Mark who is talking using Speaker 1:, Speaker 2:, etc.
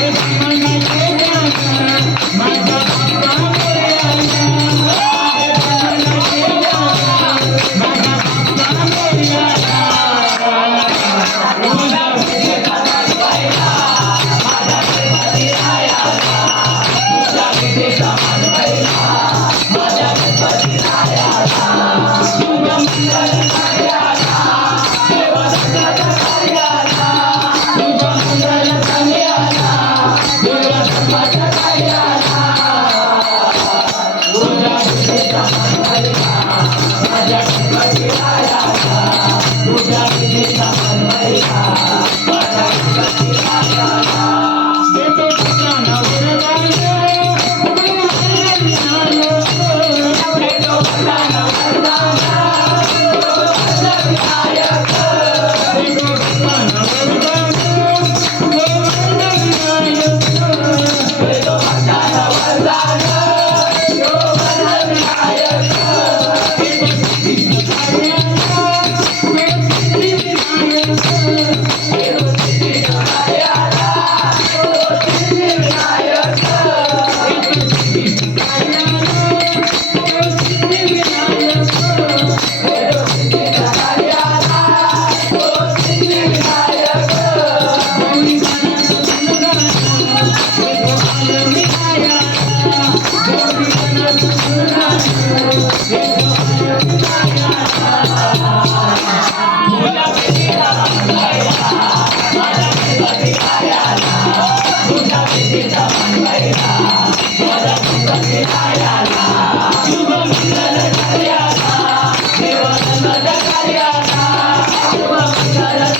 Speaker 1: I'm not युगायुगांत बंडायना बोदा बंडायना युगायुगांत बंडायना जीवांना बंडायना बोदा